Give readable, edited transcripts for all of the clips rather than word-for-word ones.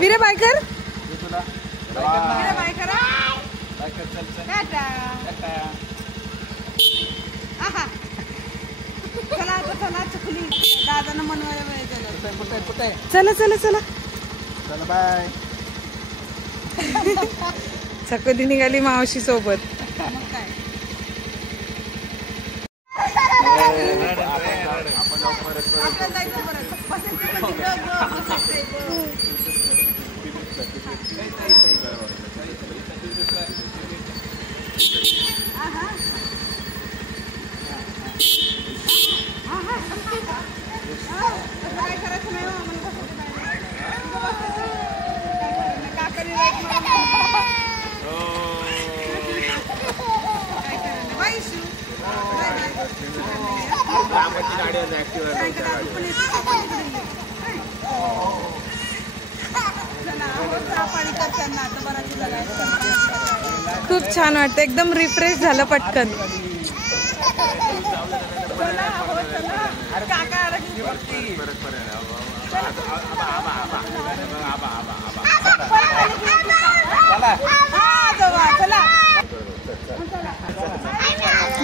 वीरे bye कर. वीरे bye करा. टाटा. आहा. चला आता चला चकुली. दादांना मनवायला वेळ झाला. कुठे? चला चला चला. चला बाय. चकुली निघाली मावशी सोबत. मग काय? आपल्याला जायचं परत. बसायचं कधी गं, बसायचं गं. आहा. आहा. काय करायचं नाही हो, मला बसायचं नाही. बसायचं. काय करायचं नाही. काकाने लाईट मारली. काय करायचं नाही. बाय शिव. Bye bye. खूप छान वाटतं, एकदम रिफ्रेश झालं पटकन.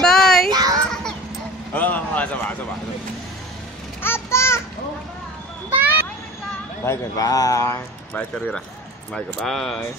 बाय. बाय कर बाय. बाय कर वीरा. बाय कर बाय.